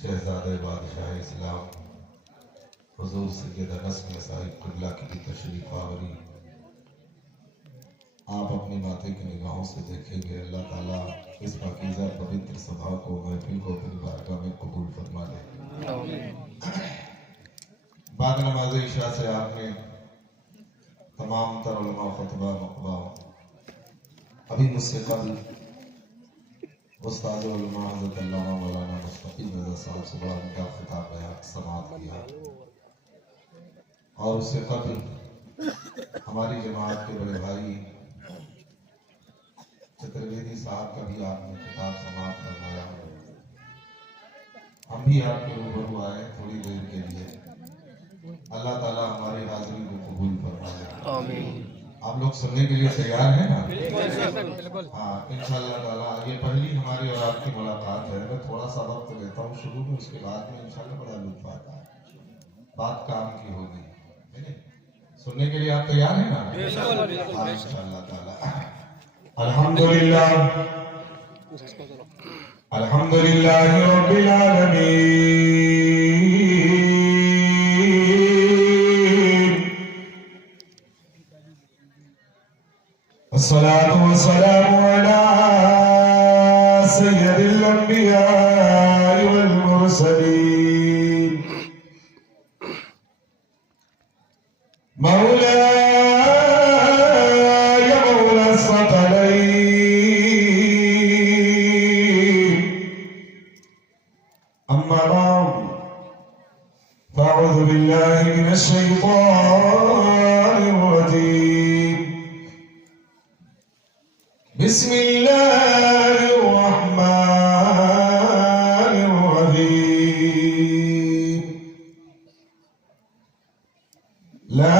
शहजादे बादशाह इस्लाम हुजूर सैयद अनस में साहिब क़िबला की तशरीफ आवरी आप अपनी माथे की निगाहों से देखेंगे। अल्लाह ताला इस पाकीज़ा पवित्र सभा को, महफिल को अपनी बारगाह में कबूल फरमा ले। बाद नमाज इशा से आपने तमाम तर उलमा खुतबा मकबा अभी मुझसे कबल उस्ताद उलमा हज़रत अल्लामा मौलाना मुस्तफ़ी नज़र साहब से बड़ा उनका खिताब बयान समाअत किया, और उससे कबल हमारी जमात के बड़े भाई चतुर्वेदी साहब का भी आपने खिताब समाअत फरमाया। हम भी आपके रूबरू आए थोड़ी देर के लिए। अल्लाह ताला हमारी हाजिरी को कबूल फरमाए। आमीन। आप लोग सुनने के लिए तैयार हैं ना? हाँ, इंशाअल्लाह ताला ये पहली हमारी और आपकी मुलाकात है। मैं थोड़ा सा वक्त लेता हूँ शुरू में, उसके बाद में इंशाअल्लाह बड़ा लुत्फ आता है। बात काम की होगी, सुनने के लिए आप तैयार हैं ना? इंशाअल्लाह ताला। अल्हम्दुलिल्लाह अल्हम्दुलिल्लाह रब्बिल आलमीन, अस्सलातु वस्सलामु अला सय्यदिल अंबिया वल मुरसलीन मौला बिस्मिल्लाहिर्रहमानिर्रहीम। ला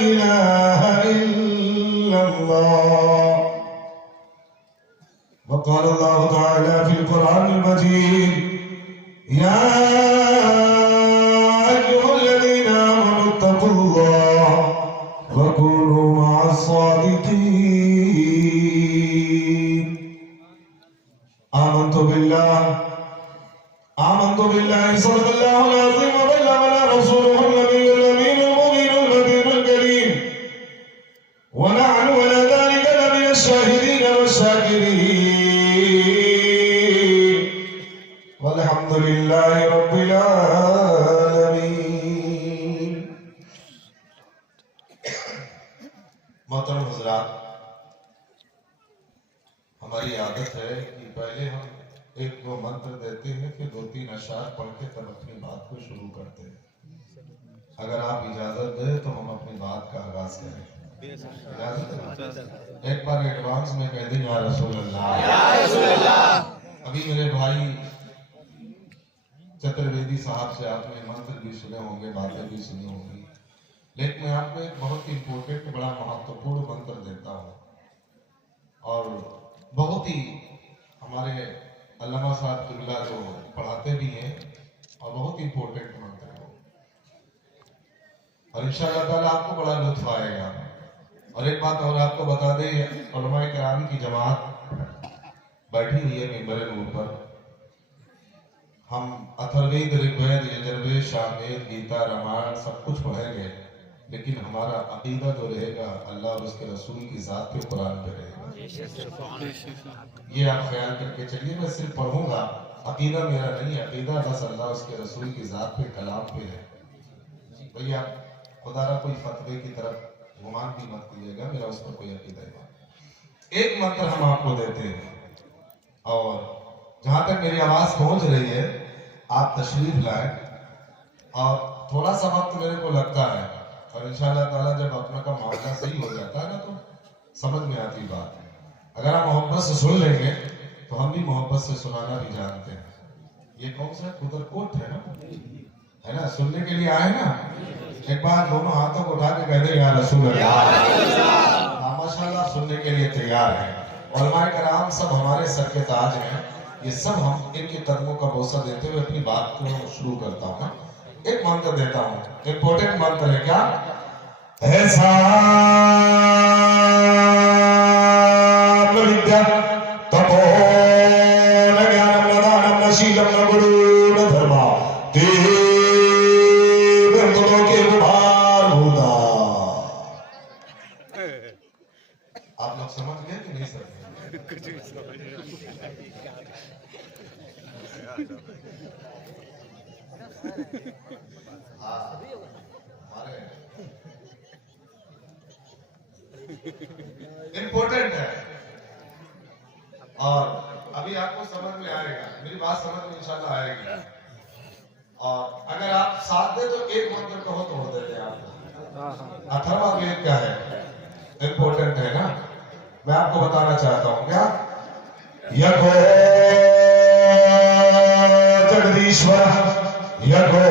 इलाहा इल्लल्लाह। वक़ाल अल्लाहु तआला फिल क़ुरआनिल मजीद, या अय्युहल्लज़ीना आमनू इत्तक़ुल्लाह वकूनू मअस-सादिक़ीन। आमन्तु बिल्लाहि सल्लल्लाहु अलैहि वसल्लम व बल्लगना रसूलुहुल नबियुल अमीनुल मुबीनुल मदीनुल करीम व नहनु अला ज़ालिका लमिनश शाहिदीन वश-शाकिरीन वल्हम्दुलिल्लाहि रब्बिल आलमीन। मोहतरम हज़रात, हमारी आदत है कि पहले हम एक दो मंत्र देते हैं, फिर दो तीन अशआर पढ़ के तब अपनी बात को शुरू करते हैं। अगर आप इजाजत दें तो हम अपनी बात का आगाज करें। इजाजत है? एक बार एडवांस में कह दें या रसूल अल्लाह। अभी मेरे भाई चतुर्वेदी साहब से आपने मंत्र भी सुने होंगे, बातें भी सुनी होंगी, लेकिन मैं आपको एक बहुत ही इम्पोर्टेंट, बड़ा महत्वपूर्ण मंत्र देता हूँ, और बहुत ही हमारे अल्लामा साहब क़िबला जो पढ़ाते भी हैं, और बहुत ही इम्पोर्टेंट मंत्र है, और इंशाअल्लाह ताला आपको बड़ा लुत्फ आएगा। और एक बात और आपको बता दें, उलमाए किराम की जमात बैठी हुई है मिंबर नूर पर। हम अथर्ववेद, ऋग्वेद, यजुर्वेद, सामवेद, गीता, रामायण सब कुछ पढ़ेंगे, लेकिन हमारा अकीदा जो रहेगा अल्लाह और उसके रसूल की ज़ात पे, कुरान पे रहेगा। ये आप ख्याल करके चलिए। मैं सिर्फ पढ़ूंगा, अकीदा मेरा नहीं, अकीदा बस अल्लाह उसके रसूल की ज़ात पे, कलाम पे है। भैया खुदारा कोई फतवे की तरफ गुमान भी मत कीजिएगा, मेरा उस पर कोई अकीदा नहीं। एक मंत्र हम आपको देते हैं, और जहां तक मेरी आवाज पहुंच रही है आप तशरीफ लाएं, और थोड़ा सा वक्त मेरे को लगता है, और इंशाअल्लाह ताला जब अपना का मामला सही हो जाता है ना तो समझ में आती बात है। अगर आप मोहब्बत से सुन लेंगे तो हम भी मोहब्बत से सुनाना भी जानते हैं। ये कौन सा कुदरकोट है ना, है ना? सुनने के लिए आए ना? एक बार दोनों हाथों को उठा के कह दे या रसूल अल्लाह। माशाअल्लाह सुनने के लिए तैयार है। उलमाए कराम सब हमारे सर के ताज हैं, ये सब हम इनके कदमों का भरोसा देते हुए अपनी बात को शुरू करता हूँ। एक मंत्र देता हूँ, इंपॉर्टेंट मंत्र है। क्या? ऐसा विद्या तपो सत्यम न गुरु न धर्मा ते दोनों के भार होता। आप लोग समझ गए कि नहीं समझे? कुछ भी समझ इम्पोर्टेंट है और अभी आपको समझ में आएगा, मेरी बात समझ में इंशाल्लाह आएगी। और अगर आप साथ दे तो एक मंत्र कहो तो हो दे आपको। अथर्ववेद क्या है? इम्पोर्टेंट है ना, मैं आपको बताना चाहता हूं। क्या? यको जगदीश्वर यको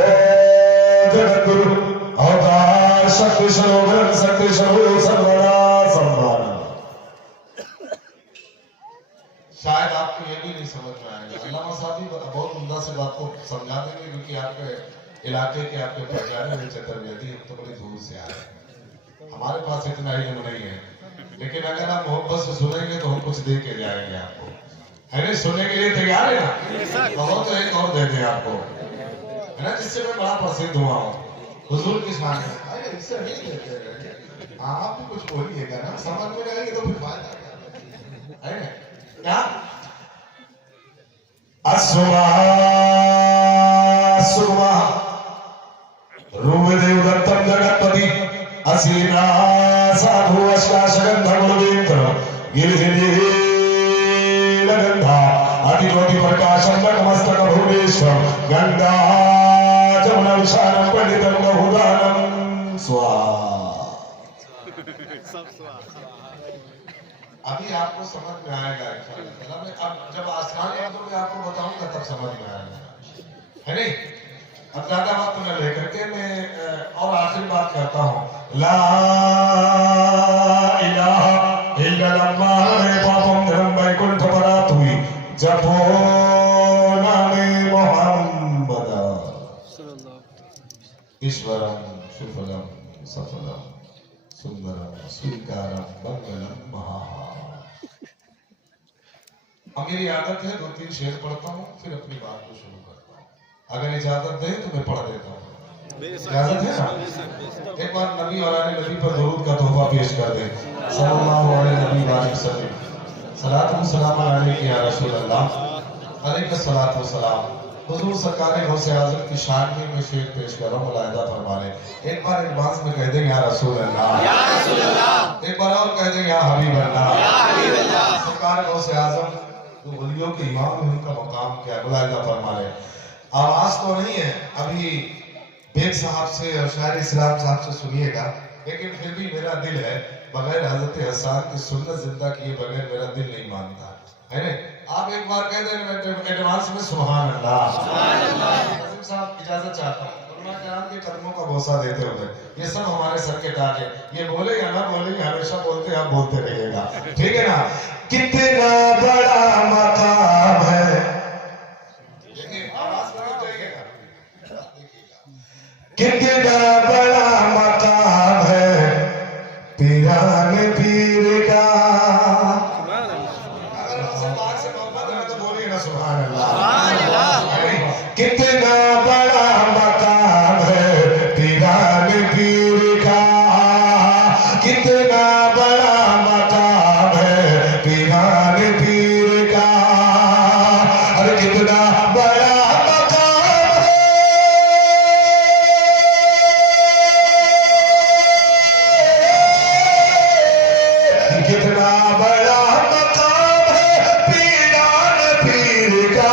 जगद्गुरु अवतार शक्ति सरोवर शक्ति सरोवर सर्वदा सम्मान। शायद आपको ये भी नहीं समझ में आएगा। अल्लामा साहब भी बहुत उम्दा से बात को समझा देंगे, क्योंकि आपके इलाके के आपके पहचाने हुए चतुर्वेदी तो बड़ी दूर से आ रहे हैं। हमारे पास इतना इल्म नहीं है, लेकिन अगर आप मोहब्बत से सुनेंगे तो हम कुछ दे के जाएंगे आपको। है ना? सुनने के लिए तैयार है ना? बहुत तो एक और दे दें आपको, है ना, जिससे मैं बड़ा प्रसिद्ध हुआ हूँ। हुजूर की शान है। अरे इससे नहीं देते हैं। आप भी कुछ बोलिएगा ना, समझ में आएगी तो फिर फायदा क्या है ना? क्या? असुमा सुमा रूपदेव दत्तम जगतपति असीना साधु अष्टाशगंध गुरुवेंद्र गिरिगिरि गंधा अतिज्योति प्रकाशम नमस्तक भुवनेश्वर गंगा जमुना विशालम पंडितम बहुदानम स्वाहा। अभी आपको समझ में आएगा इंशाअल्लाह। मैं अब जब आसान बातों में आपको बताऊंगा तब समझ में आएगा, है नहीं? अब ज्यादा बात तो मैं लेकर के मैं और आखिरी बात कहता हूँ। ला इलाहा इल्लल्लाह पापम धर्म वैकुंठ परातुई जपो नामे मोहम्मद ईश्वरम सुफलम सफलम सुंदरम स्वीकारम मंगलम महा। अब मेरी आदत है 2-3 शेर पढ़ता हूँ, फिर अपनी बात को शुरू करता हूँ। अगर इजाजत दे तो मैं पढ़ देता हूँ। इजाजत है ना? एक बार नबी और आने नबी पर दुरूद का तोहफा पेश कर दे। सल्लल्लाहु अलैहि वसल्लम सलात व सलाम अलैहि या रसूल अल्लाह अलैहि सलात व सलाम। हुजूर सरकार गौसे आज़म की शान में शेर पेश कर रहा हूँ, मुलाहिदा फरमा ले। एक बार एडवांस में कह दें या रसूल अल्लाह, या रसूल अल्लाह। एक बार और कह दें या हबीब अल्लाह, या हबीब अल्लाह। सरकार गौसे आज़म जो वलियों के इमाम है, उनका मकाम क्या है, मुलाहिदा फरमा ले। आवाज तो नहीं है अभी बेग साहब से और शायर इस्लाम साहब से सुनिएगा, लेकिन फिर भी मेरा दिल है बगैर हजरत हसन की सुन्नत जिंदा किए बगैर मेरा दिल नहीं मानता, है ना? आप एक बार कह दें एडवांस में सुभान अल्लाह। साहब इजाजत चाहता हूँ के कदमों का बोसा देते हुए। ये सब हमारे सर के ताज है, ये बोले या ना बोले हमेशा बोलते आप बोलते रहिएगा, ठीक है ना? कितना बड़ा मकाम है, कितना बड़ा मकाम है पीरान पीर का। अगर आपसे बात से मोहब्बत है तो बोलिए ना सुभान अल्लाह। कितना बड़ा मकाम है पीरान पीर का, कितना बड़ा मकाम है पीरान पीर का। अरे कितना बड़ा मकाम है, कितना बड़ा मकाम है पीरान पीर का।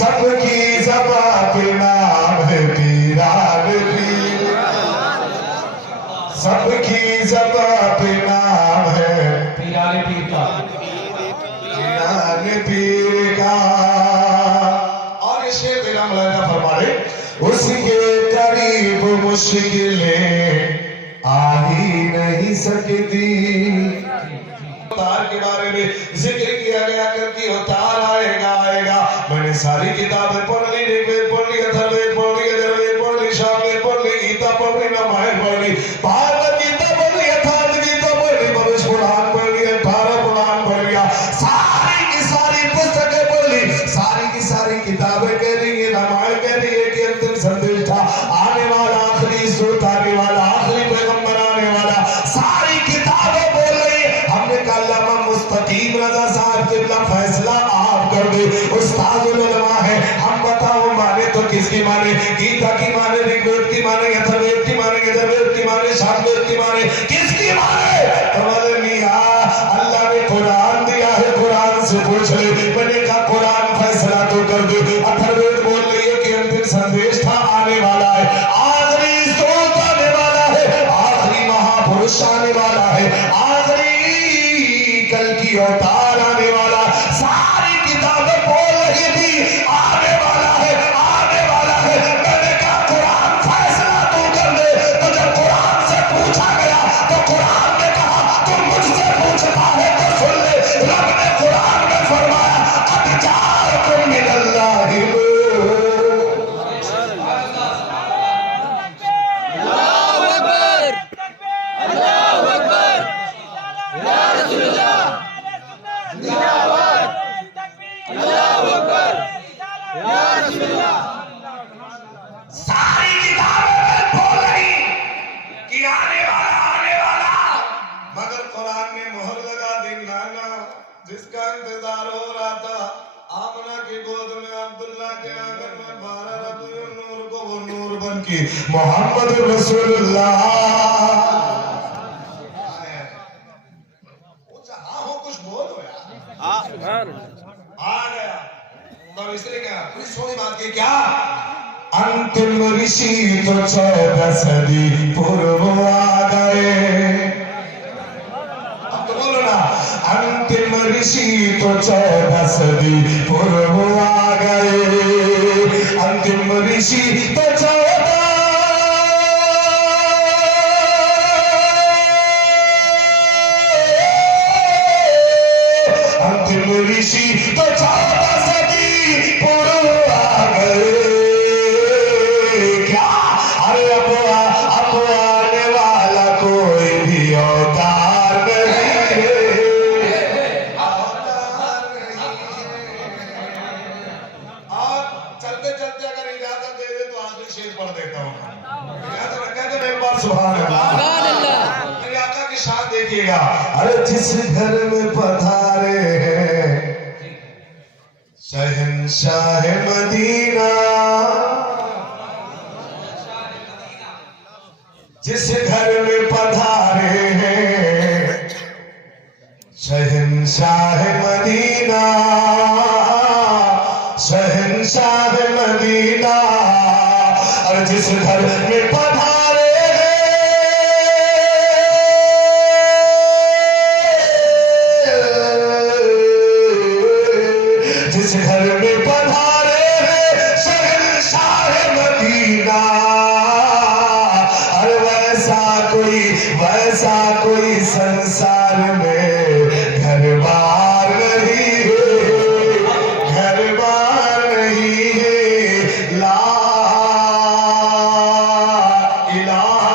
सबकी ज़बां पे नाम है पीरान पीर, सबकी ज़बां पे नाम है पीरान पीर का, पीरान पीर का। और ये शेर मेरा मुलाहिदा फरमा ले। उसके करीब मुश्किलें आ ही नहीं सकती। तार के बारे में जिक्र किया गया करके तार आएगा आएगा। मैंने सारी किताबें पढ़ ली, ऋग्वेद पढ़ ली, अथर्ववेद पढ़ ली, यजुर्वेद पढ़ ली, सामवेद पढ़ ली, गीता पढ़ ली, रामायण पढ़ ली, भागवत गीता पढ़ ली, अथर्ववेद गीता पढ़ ली, भविष्य पुराण पढ़ लिया, 18 पुराण पढ़ लिया। सारी की वाला है, आखिरी कल की अवतार आने वाला, सारी किताबें बोल रही थी आने वाला है, आने वाला है। मैंने कहा कुरान फैसला तू कर दे। तो जब कुरान से पूछा गया तो कुरान ने कहा तू मुझसे पूछता है तो सुन ले। रब ने कुरान में फरमाया अब जाकुम मिनल्लाहि नूर। सारी किताबें बोल रही कि आने वाला, मगर कुरान ने मोहर लगा दी। नाना जिसका इंतजार हो रहा था, आमना की गोद में अब्दुल्ला के आंगन में 12 रबीउल नूर को वो नूर बन की मोहम्मद रसूलुल्लाह। हाँ हो कुछ बोलो यार। आ गया तो इसलिए क्या बड़ी सोनी बात की क्या, अंतिम ऋषि तो 14 सदी पूर्व आ गए। अब तो बोलो ना, अंतिम ऋषि तो 14 सदी पूर्व आ गए। अंतिम ऋषि तो 14 अंतिम ऋषि तो 14 सदी पूर्व आ गए। क्या अरे अब आने वाला कोई भी अवतार नहीं है, अवतार नहीं है। और चलते चलते अगर इजाजत दे दे तो आखिरी शेर पढ़ देता हूँ। इजाजत रखा तो एक बार सुभान अल्लाह। मेरे आका की शान देखिएगा। अरे जिस घर में पधारे हैं शहंशाह मदीना, जिस घर में पधारे हैं शहंशाह मदीना, शहंशाह मदीना। और जिस घर में पधारे जिस घर में पधारे हैं शहंशाह मदीना। अरे वैसा कोई संसार में घर बार नहीं है, घर बार नहीं है। ला इलाहा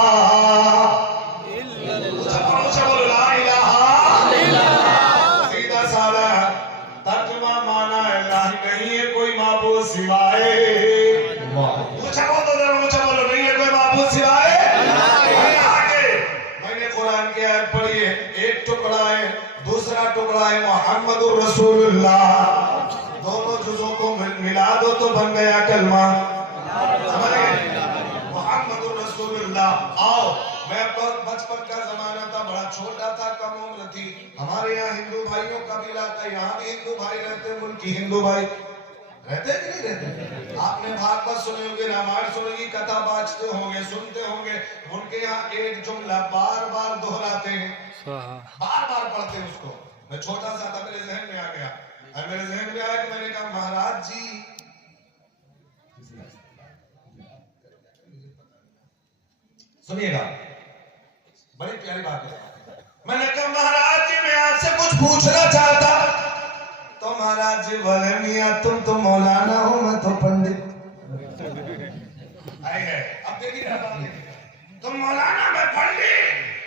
बोलो, ला इलाहा। सीधा साधा तर्जुमा माना है, नहीं है कोई माबूद सिवाय। ऊंचा बोलो जरा, ऊंचा बोलो, नहीं है कोई माबूद सिवाय। मैंने कुरान की आयत पढ़ी है, एक टुकड़ा है, दूसरा टुकड़ा है मोहम्मदुर रसूलुल्लाह। दोनों जुज़ों को मिला दो तो बन गया कलमा। समझ गए? मोहम्मदुर रसूलुल्लाह। आओ, मैं बचपन का जमाना था, बड़ा छोटा था, कम उम्र थी। हमारे यहाँ हिंदू भाइयों का भी इलाका, यहाँ भी हिंदू भाई रहते हैं, मुल्की हिंदू भाई रहते कि नहीं रहते? आपने भागवत सुने होंगे, रामायण सुनेगी, कथा बाजते होंगे, सुनते होंगे। उनके यहाँ एक जुमला बार बार दोहराते हैं, बार बार पढ़ते हैं उसको। मैं छोटा सा था, मेरे जहन में आ गया, और मेरे जहन में आया कि मैंने कहा महाराज जी, सुनिएगा, बड़ी प्यारी बात है। मैंने कहा महाराज जी मैं आपसे कुछ पूछना चाहता। तो महाराज जी बोले मियां तुम तो मौलाना हो, मैं तो पंडित। अब देखिए तुम मौलाना मैं पंडित।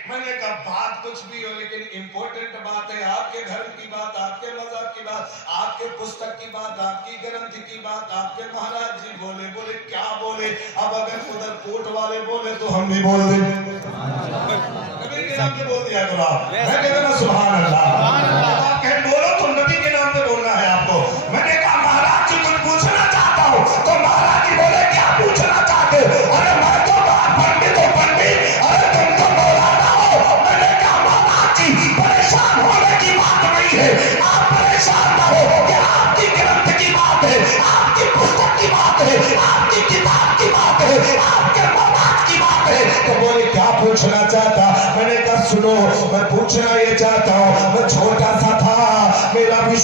मैंने कहा बात कुछ भी हो, लेकिन इंपॉर्टेंट बात है, आपके धर्म की बात, आपके मजहब की बात, आपके पुस्तक की बात, आपकी ग्रंथ की बात। आपके महाराज जी बोले क्या बोले? अब अगर उधर कोर्ट वाले बोले तो हम भी बोल दें, नबी के नाम पे बोल दिया करो आप। मैं कहता ना सुभान अल्लाह। आप कहें बोलो तो नबी के नाम पे बोलना है आपको। मैंने कहा महाराज जी कुछ पूछना चाहता हूँ। तो महाराज जी बोले क्या पूछना चाहते हो? अरे मैं तो पंडित हूँ, पंडित। अरे तुम तो मौलाना हो। मैंने कहा महाराज जी परेशान होने की बात नहीं है, आप परेशान ना हो, क्या आपकी ग्रंथ की बात है, आपकी पुस्तक की बात है, आपकी किताब की बात है, आपके मौलाद की बात है। तो बोले क्या पूछना चाहता? मैंने कहा सुनो, मैं पूछना ये चाहता हूँ, मैं छोटा सा था, मेरा भी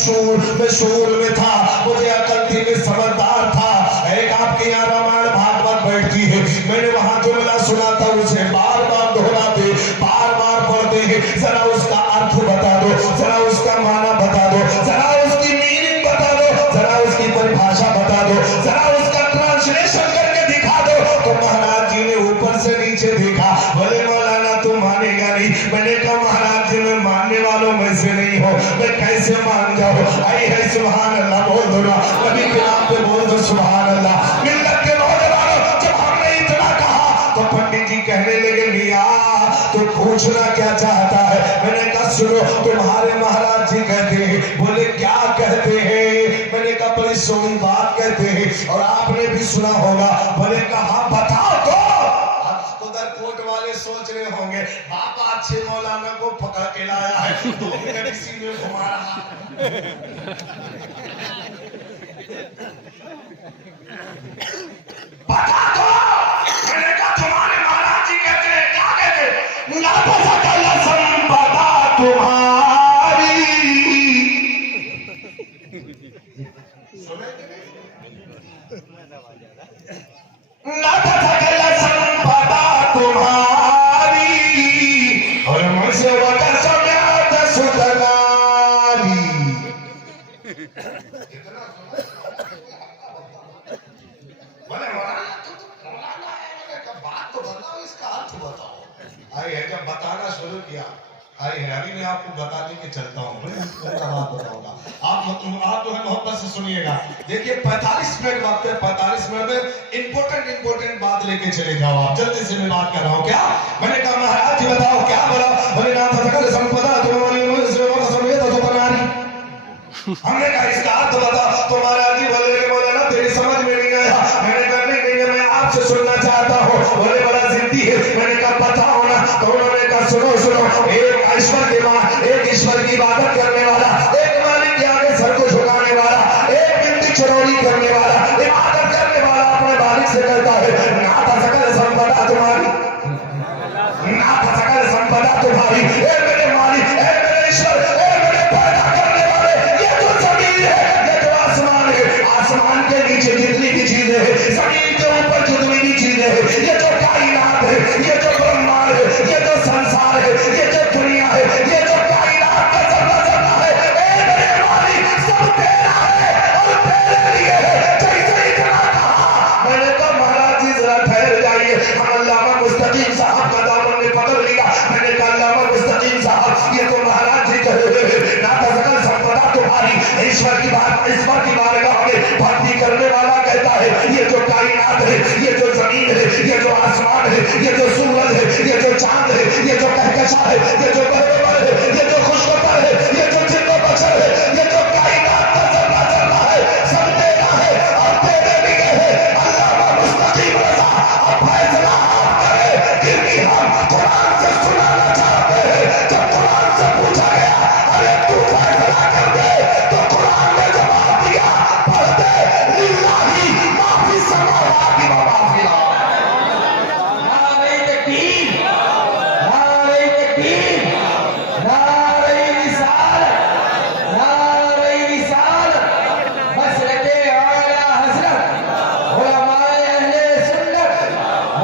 मैं शूर में था, मुझे अकल थी, मैं समझदार था। एक आपके यहाँ रामायण भागवत बैठती है, मैंने वहां जुमला सुना था, उसे बार बार दोहराते, बार बार पढ़ते हैं। जरा उसका अर्थ बता दो, जरा उसका माना बता दो, जरा उसकी मीनिंग बता दो, जरा उसकी परिभाषा बता दो, जरा उसका ट्रांसलेशन करके दिखा दो। तो महाराज जी ने ऊपर से नीचे देखा, बोले मौलाना तुम मानेगा नहीं। मैंने कहा महाराज जी मैं मानने वालों में से नहीं हो, मैं कैसे मान जाऊं? आई है सुभान अल्लाह बोल दो ना, नबी के नाम पे बोल दो सुभान अल्लाह। मिल्लत के नौजवानों, जब हमने इतना कहा तो पंडित जी कहने लगे मियां तो पूछना क्या चाहता है? मैंने कहा सुनो, तुम्हारे महाराज जी कहते हैं। बोले क्या कहते हैं? मैंने कहा बड़ी सोनी बात कहते हैं और आपने भी सुना होगा। बोले कहा बताओ तो। अब उधर कोर्ट वाले सोच रहे होंगे बाबा अच्छे मौलाना को पकड़ के लाया है, 2 मिनट इसी में घुमा रहा। बता दो। मैंने कहा तुम्हारे महाराज जी कहते हैं, क्या कहते हैं? ना तो सकल संपदा तुम्हारी। सुने कि नहीं? ना तो सकल संपदा तुम्हारी और मुझसे वकर सम्यात सुतनारी। बोले मौलाना है, मैंने कहा बात तो बताओ, इसका अर्थ बताओ। आई है जब बताना शुरू किया, आई है अभी मैं आपको बताने के चलता हूँ, बात बताऊंगा। आप जो है मोहब्बत से सुनिएगा। देखिए 45 मिनट वक्त है, 45 मिनट में इंपोर्टेंट बात लेके चले जाओ आप। जल्दी से मैं बात कर रहा हूँ। क्या? मैंने कहा महाराज जी बताओ क्या बोला? बोले ना सकल संपदा हमने कहा इसका अर्थ बता। तो महाराज जी बोले मौलाना तेरी समझ में नहीं आया। मैंने कहा नहीं मैं आपसे सुनना चाहता हूँ। बोले बड़ा जिद्दी है। मैंने कहा बताओ ना। तो उन्होंने कहा सुनो, एक ईश्वर की इबादत करने वाला, एक मालिक के आगे सर को झुकाने वाला, एक बिंदी चोरी करने वाला, इबादत करने वाला अपने मालिक से कहता है ना सकल संपदा तुम्हारी, ना सकल संपदा तुम्हारी, ए मेरे मालिक, ए मेरे ईश्वर, ए मेरे पैदा करने वाले, ये तो जमीन है, ये तो आसमान है, आसमान के नीचे जितनी भी चीजें हैं, जमीन के ऊपर जितनी भी चीजें हैं, ये जो कायनात है, ये जो ब्रह्मांड है, ये जो संसार है, ये जो दुनिया है, ये जो कायनात का जर्रा है, ए मेरे मालिक सब तेरा है और तेरे लिए है। जैसे इतना कहा, मैंने कहा महाराज जी जरा ठहर जाइए। हम अल्लामा मुस्तकीम साहब का दामन ने पकड़ लिया। मैंने कहा अल्लामा मुस्तकीम साहब ये तो महाराज जी कह रहे हैं ना सकल संपदा तुम्हारी। ईश्वर की बारगाह में भक्ति करने वाला कहता है ये जो कायनात है, ये जो जमीन है, ये जो आसमान है, ये जो सूरज है, ये जो चांद है, ये जो कहकशा है, ये जो बरबर है, ये जो खुशबू है, ये जो जिन्नो बशर है, ये जो कायनात का जर्रा है, सब तेरा है और तेरे लिए है। अल्लामा मुस्तकीम रज़ा अब फैसला आप करें, क्योंकि हम कुरान से सुनाना चाहते हैं। जब कुरान से पूछा गया अरे तू फैसला कर दे, तो कुरान ने जवाब दिया पढ़ दे लिल्लाही मा फी समावाति व मा फिल अर्द। नारे तकबीर, नारे तकबीर, नारे रिसालत, नारे रिसालत, मसलके आला हज़रत, उलमाए अहले सुन्नत,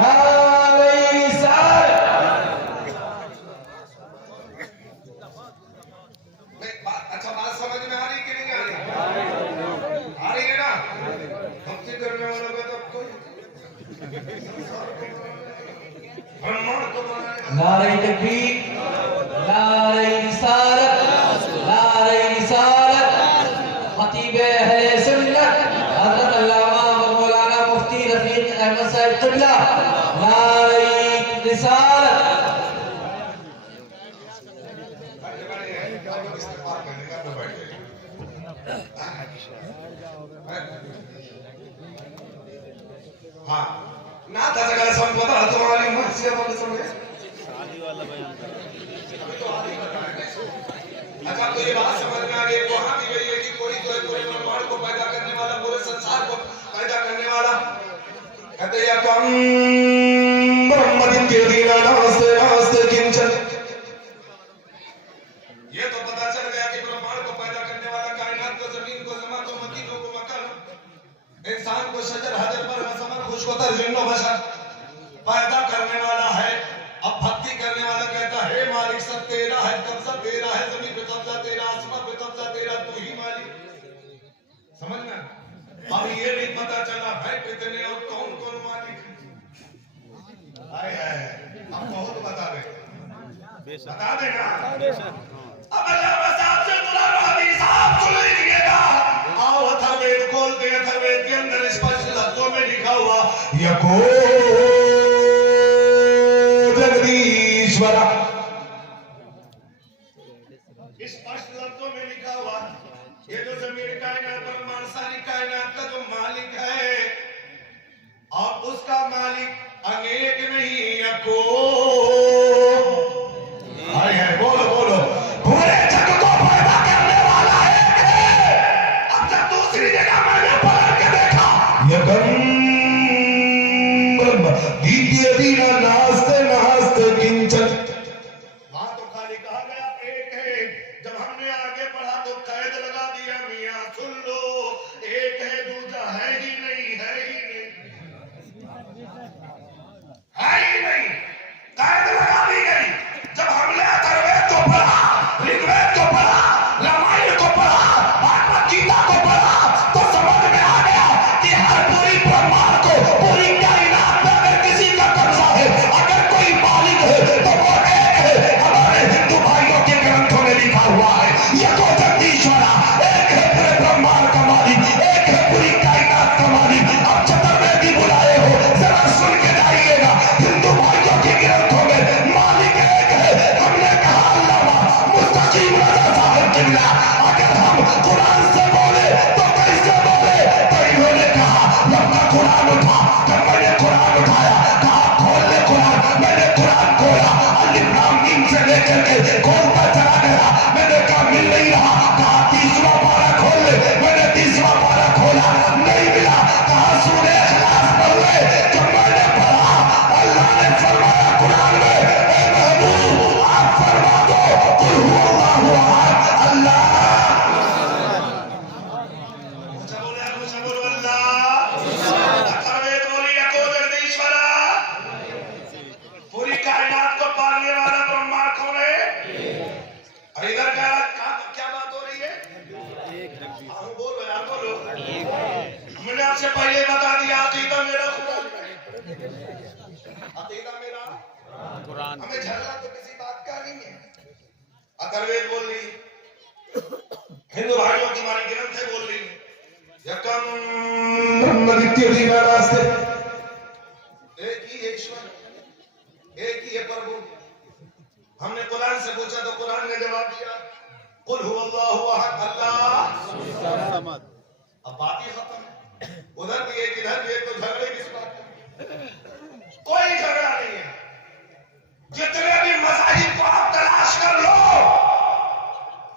नारे रिसालत। बात समझ में आ रही कि नहीं आ रही? आ रही है ना? भक्ति करने वालों का तो कोई ब्रह्मांड को बनाने नारे तकबीर, नारे रिसालत, नारे रिसालत, खतीब अहले सुन्नत हज़रत अल्लामा व मौलाना मुफ्ती रफीक अहमद साहब क़िबला, नारे रिसालत। हाँ ना था सकल संपदा तुम्हारी मर्जी वाले समझे। अच्छा तो ये बात समझ में आ गई वहां भी गई है कि कोई तो है पूरे ब्रह्मांड को पैदा करने वाला, पूरे संसार को पैदा करने वाला। कहते या कम ब्रह्मदिन के दिन नमस्ते नमस्ते किंचन ये तो पता चल गया कि ब्रह्मांड को पैदा करने वाला, कायनात को, जमीन को, जमा को, मकीनों को मकान, इंसान को शजर हजर पर समर खुश को जिन्नो बशर पैदा करने वाला है। अब भक्ति करने वाला कहता है मालिक सब तेरा है, कब्जा तेरा है, जमीन पे कब्जा तेरा, आसमान पे कब्जा तेरा, तू ही मालिक। समझ में? अब ये भी पता चला है कितने और कौन कौन मालिक है। अब बहुत बता दे ना। अब अल्लाह बस आपसे कुरान और हदीस आप सुन लीजिएगा। आओ अथर्ववेद खोलते हैं। अथर्ववेद के अंदर स्पष्ट लफ्जों में लिखा हुआ यको जगदीश्वर, स्पष्ट लफ्जों में लिखा हुआ ये जो जमीन कायनात ब्रह्मांड सारी कायनात का जो मालिक है और उसका मालिक अनेक नहीं यको। बोलो बोलो, पूरे जग को पैदा करने वाला एक है। अब जब दूसरी जगह मैंने पलट के देखा यकम ब्रह्म द्वितीय दीना नास्ते नास्ते किंचन, वहां तो खाली कहा गया एक है। जब हमने आगे बढ़ा तो कैद लगा दिया मियां सुन लो, एक है दूसरा है ही नहीं, है ही नहीं, है ही नहीं, कैद लगा दी गई। जब हमने अथर्ववेद को पढ़ा, ऋग्वेद को पढ़ा, रामायण को पढ़ा, भागवत गीता को पढ़ा तो समझ में आ गया कि हर पूरी ब्रह्मांड को, पूरी कायनात में अगर किसी का कब्जा है, अगर कोई मालिक है तो वो एक है। हमारे हिंदू भाइयों के ग्रंथों में लिखा हुआ है यको जगदीश्वरा, एक है पूरे ब्रह्मांड का मालिक, एक है पूरी कायनात का मालिक। अब चतुर्वेदी बुलाए हो, जरा सुन के जाइएगा। हिंदू भाइयों के ग्रंथों में मालिक एक है। हमने कहा अल्लामा मुस्तकीम रज़ा साहब किबला, अगर हम कुरान से बोले तो कैसे बोले? तो इन्होंने कहा अपना कुरान उठा। जब मैंने कुरान उठाया कहा खोल ले कुरान, मैंने कुरान खोला, अलिफ लाम मीम से लेकर के खोलता चला गया। मैंने कहा मिल नहीं रहा, कहा 30वां पारा खोल ले, मैंने 30वां पारा खोला, नहीं मिला, कहा सूरह इखलास पढ़ ले। जब मैंने पढ़ा अल्लाह ने फरमाया कुरान में, ए महबूब आप फरमा दो कुल हुवल्लाहु अहद, अल्लाह बोलो अल्लाह। अथर्ववेद बोली यको जगदीश्वरा, पूरी कायनात को पालने वाला ब्रह्मांड कौन है? और इधर क्या बात हो रही है? बोलो यार बोलो। मैंने आपसे पहले बता दिया अकीदा मेरा खुदा, अकीदा मेरा कुरान। हमें झगड़ा तो किसी बात का नहीं है। अथर्ववेद बोल रही, हिंदू भाइयों की हमारी ग्रंथ है बोल रही यकम ब्रह्म द्वितीय दीना नास्ते, एक ही ईश्वर, एक ही है प्रभु। हमने कुरान से पूछा तो कुरान ने जवाब दिया कुल हुवल्लाहु अहद, अल्लाह समद। अब बात ही खत्म है। उधर भी एक इधर भी एक, तो झगड़े किस बात का? कोई झगड़ा नहीं है। जितने भी मज़ाहिब को आप तलाश कर लो,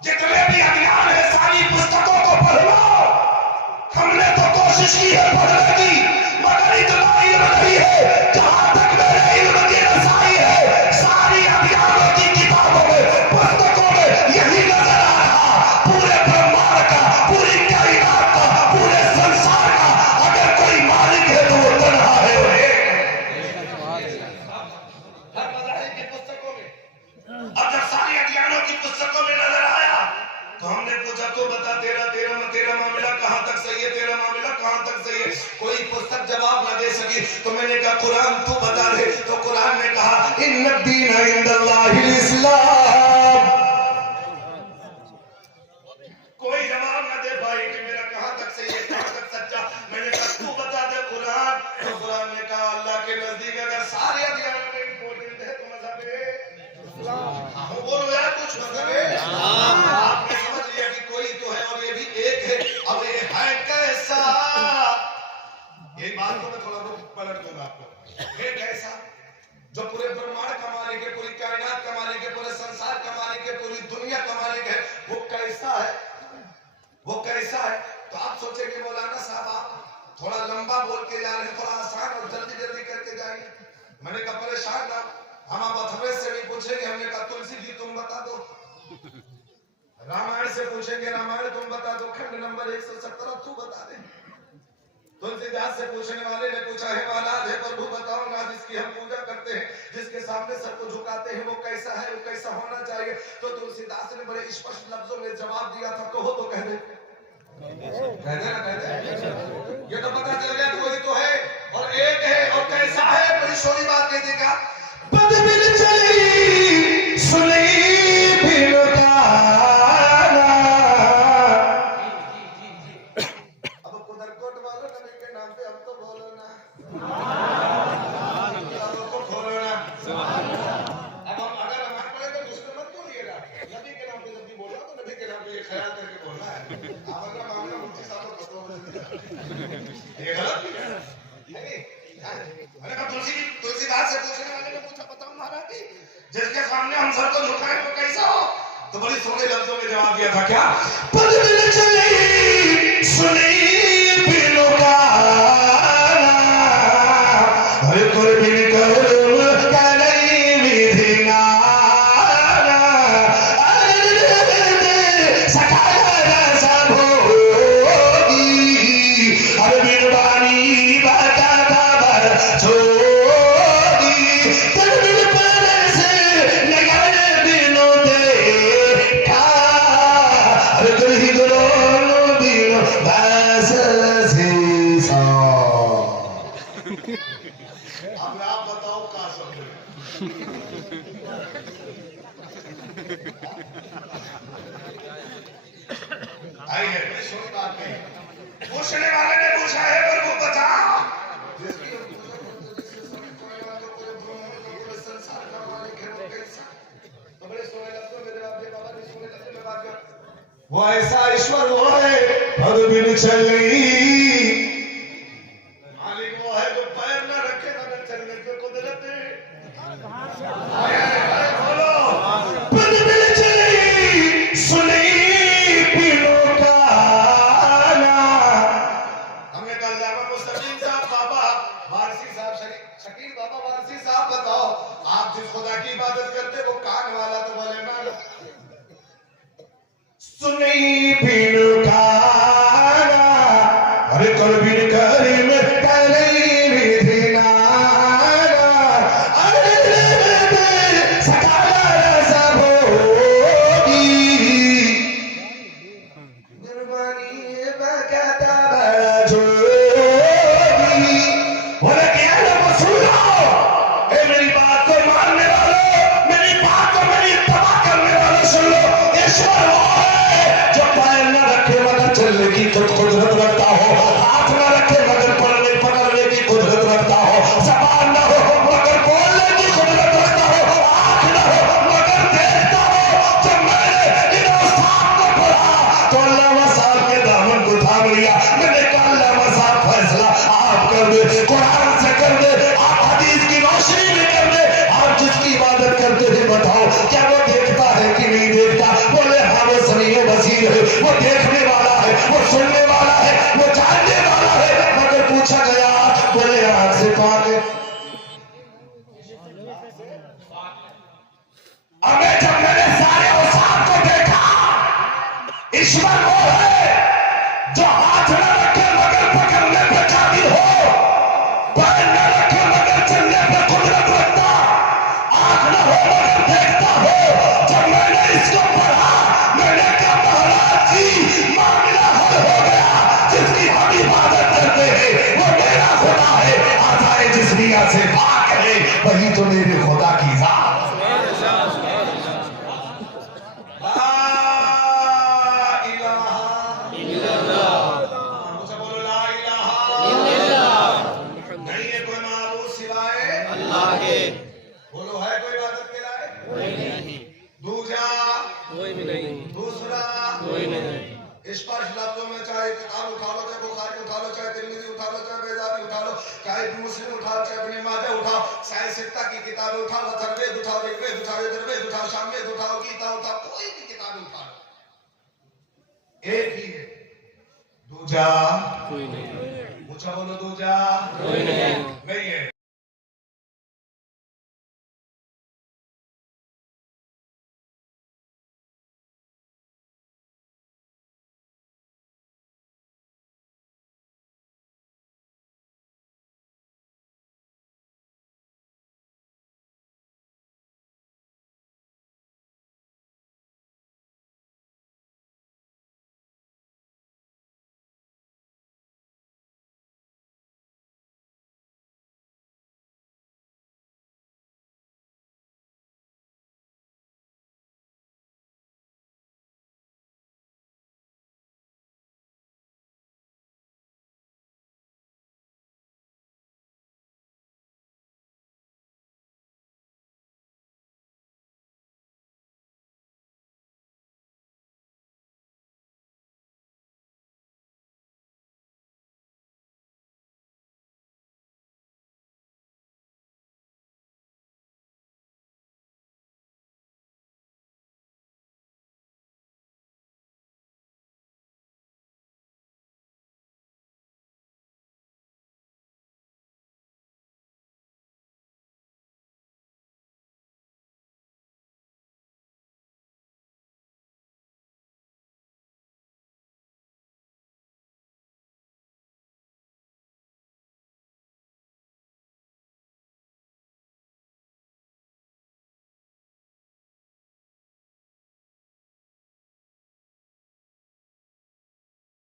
जितने भी अज्ञान है सारी पुस्तकों को पढ़ लो। हमने तो कोशिश की है पढ़ने की, मगर इतना इल्म नहीं है। जहां तक मेरे इल्म की रसाई है, सारी अज्ञानों की किताबों में, पुस्तकों में यही नजर आ रहा। पूरे ब्रह्मांड का, पूरी कायनात का, पूरे संसार का अगर कोई मालिक है तो वो तन्हा है और एक है। हर मज़ाहिब की पुस्तकों में, अब जब सारी अज्ञानों की पुस्तकों में नजर आया तो हमने पूछा तो बता तेरा मामला कहां तक सही है, तेरा मामला कहां तक सही है? कोई पुस्तक जवाब न दे सकी तो मैंने कहा कुरान तू बता दे। तो कुरान ने कहा इन्नद दीन इंदल्लाहिल इस्लाम। कोई जवाब न दे भाई कि मेरा कहां तक सही है, कहां तक सच्चा। मैंने कहा तू बता दे कुरान। तो कुरान ने कहा अल्लाह के नजदीक अगर सारे अज्ञान में इंपॉर्टेंट है तो मजहब है इस्लाम। बोलो यार कुछ मतलब है। आपने समझ लिया कि कोई तो है और ये भी एक है। अब ये है कैसा? ये बात को मैं थोड़ा पलट दूंगा आपको। ये कैसा जो पूरे ब्रह्मांड का मालिक है, पूरी कायनात का मालिक है, पूरे संसार का मालिक है, पूरी दुनिया का मालिक है, वो कैसा है? वो कैसा है? तो आप सोचेंगे मौलाना साहब आप थोड़ा लंबा बोल के जा रहे हैं, थोड़ा आसान और जल्दी जल्दी करके जाएंगे। मैंने कहा परेशान ना, हम आप अथर्ववेद से भी पूछेंगे। हमने कहा तुलसी जी तुम बता दो। रामायण से पूछेंगे, रामायण तुम बता दो, खंड नंबर 170 तू बता दे। तुलसीदास से पूछने वाले ने पूछा, हे महाराज, हे प्रभु बताओ ना, जिसकी हम पूजा करते हैं, जिसके सामने सबको झुकाते हैं, वो कैसा है, वो कैसा होना चाहिए? तो तुलसीदास ने बड़े स्पष्ट लफ्जों में जवाब दिया था, कहो तो कह दे, कह दे ना, कह दे। ये तो पता चल गया कोई तो है और एक है, और कैसा है? बड़ी सोनी बात कह देगा, बदबिल चली सुनी बिन गाना। अब कुदरकोट वालों नबी के नाम पे हम तो बोलो ना, को खोलो ना। अब हम अगर हमारे पड़े तो दूसरे मत बोलिएगा, नबी के नाम पे जब भी बोलो तो नबी के नाम पे ये ख्याल करके बोलना है। अब अगर मामला मुफ्ती साहब को खत्म, ये गलत नहीं। अरे तुलसीदास से पूछने वाले ने पूछा, बताओ महाराज जी, जिसके सामने हम सर को झुकाएं वो कैसा हो? तो बड़ी सोने लफ्जों में जवाब दिया था, क्या? बदबिल चली सुनी बिन गाना, हर कोई बिन करो कलई विधि नाना, सकाल सब होगी, हर बिन बानी बता छोड़ी, तन पर से लगाए दिनों देखा, हर गली दोनों दिनों बस से सा। अब आप बताओ क्या समझे? आइए, सुन बात नहीं। पूछने वाले ने पूछा, है प्रभु बताओ, जिसकी वो ऐसा ईश्वर वो है, बदबिल चली, मालिक वो है जो पैर न रखे मगर चलने पे कुदरत है। बोलो, बदबिल चली सुनी बिन गाना। हमने कल जामा मुस्तकीम साहब बाबा वारसी साहब, शकील बाबा वारसी साहब, बताओ आप जिस खुदा की इबादत करते वो कान वाला तो बोले ना, सुनी बिन गाना, अरे कर बिन करे में कलई विधि नाना, अरे सकाल सब होगी, निर्वाणी बकता जोगी। बोले क्या ना सुन लो, मेरी बात को मानने वालों, मेरी बात को मेरी तबाह करने वालों सुन लो, ईश्वर वो है जो पैर न रखे मगर चलने की कुदरत रखता हो, हाथ न रखे मगर पकड़ने की कुदरत रखता हो, जबान न हो मगर बोलने की कुदरत रखता हो, आंख न हो मगर देखता हो। जब मैंने इन उस्ताद को पढ़ा तो अल्लामा साहब के दामन को थाम लिया, मैंने कहा अल्लामा साहब फैसला आप कर दे, कुरान से कर दे, आप हदीस की रोशनी में कर दे, आप जिसकी इबादत करते थे बताओ क्या वो देखता है कि नहीं देखता? बोले हाँ, वो समीअ बसीर है, वो देखने वाला है, वो सुनने वाला है, वो जानने वाला है। मगर पूछा गया, बोले आंख से पाक है। अब जब मैंने सारे औसाफ को देखा, ईश्वर वो है जो हाथ न रखे मगर पकड़ने पे काबिल हो, पैर न रखे मगर चलने पे कुदरत रखता, आंख न हो मगर देखता हो। जब मैंने इसको पढ़ा, मैंने कहा महाराज जी मामला हल हो गया, जिसकी हम इबादत करते हैं वो मेरा खुदा है, आजाए जिस दुनिया से पाक है वही तो मेरे खुदा की जात। बोलो है कोई इबादत के लायक? कोई नहीं। दूसरा कोई भी नहीं। दूसरा कोई नहीं। स्पर्श लफ्जों में चाहे किताब उठा लो, चाहे बुखारी उठा लो, चाहे तिरमिज़ी उठा लो, चाहे बेदारी उठा लो, चाहे मुस्लिम उठाओ, चाहे इब्न माजा उठाओ, चाहे सित्ता की किताबें उठाओ, अथर्ववेद उठाओ, ऋग्वेद उठाओ, यजुर्वेद उठाओ, सामवेद उठाओ, गीता उठाओ, कोई भी किताब उठा लो, एक ही है, दूजा कोई नहीं। पूछा बोलो दूजा कोई नहीं है।